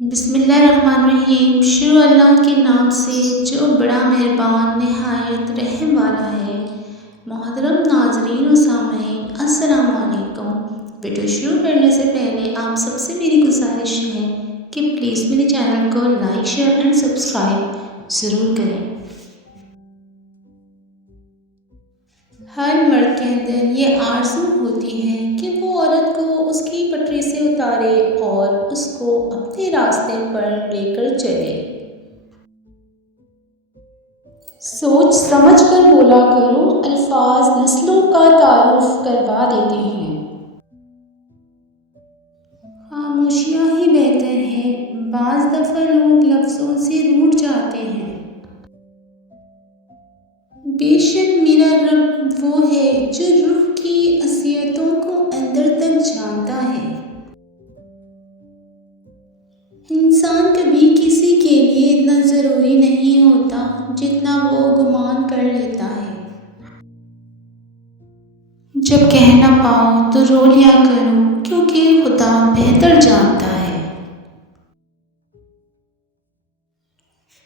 بسم اللہ الرحمن الرحیم۔ شروع اللہ کے نام سے جو بڑا مہربان نہایت رحم والا ہے۔ محترم ناظرین و سامعین، السلام علیکم۔ ویڈیو شروع کرنے سے پہلے آپ سب سے میری گزارش ہے کہ پلیز میرے چینل کو لائک، شیئر اینڈ سبسکرائب ضرور کریں۔ ہر مرد کے اندر یہ آرزو ہوتی ہے کہ وہ عورت کو اس کی پٹری سے اتارے اور اس کو اپنے راستے پر لے کر چلے۔ سوچ سمجھ کر بولا کرو، الفاظ نسلوں کا تعارف کروا دیتے ہیں۔ خاموشیاں ہی بہتر ہے، بعض دفعہ لوگ لفظوں سے روٹھ جاتے ہیں۔ بے شک میرا رب وہ ہے جو روح کی اذیتوں کو اندر تک جانتا ہے۔ انسان کبھی کسی کے لیے اتنا ضروری نہیں ہوتا جتنا وہ گمان کر لیتا ہے۔ جب کہہ نہ پاؤ تو رو لیا کرو، کیونکہ خدا بہتر جانتا ہے۔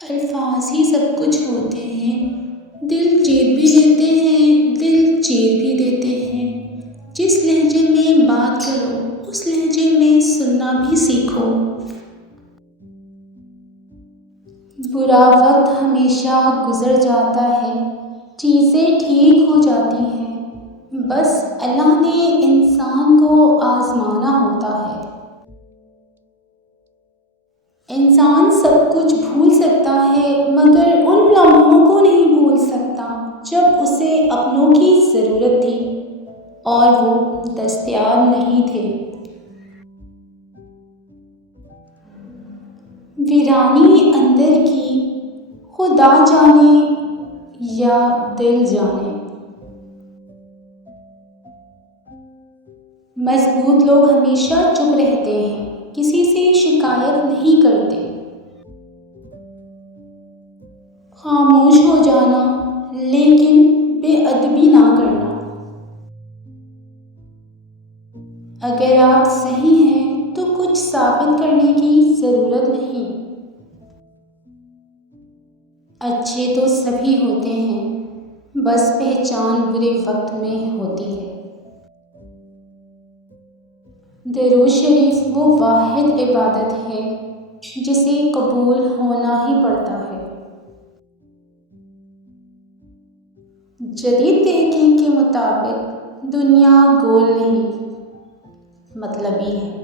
الفاظ ہی سب کچھ ہوتے ہیں، دل جیت بھی دیتے ہیں، دل چیر بھی دیتے ہیں۔ جس لہجے میں بات کرو اس لہجے میں سننا بھی سیکھو۔ برا وقت ہمیشہ گزر جاتا ہے، چیزیں ٹھیک ہو جاتی ہیں، بس اللہ نے انسان کو آزمانا ہوتا ہے۔ انسان سب کچھ بھول سکتا ہے مگر ان لمحوں کو نہیں بھول سکتا جب اسے اپنوں کی ضرورت تھی اور وہ دستیاب نہیں تھے۔ ویرانی اندر کی خدا جانے یا دل جانے۔ مضبوط لوگ ہمیشہ چپ رہتے ہیں، کسی سے شکایت نہیں کرتے۔ خاموش ہو جانا لیکن بے ادبی نہ کرنا۔ اگر آپ صحیح ہیں تو کچھ ثابت کرنے کی ضرورت نہیں۔ اچھے تو سبھی ہوتے ہیں، بس پہچان برے وقت میں ہوتی ہے۔ درود شریف وہ واحد عبادت ہے جسے قبول ہونا ہی پڑتا ہے۔ جدید تحقیق کے مطابق دنیا گول نہیں، مطلبی ہے۔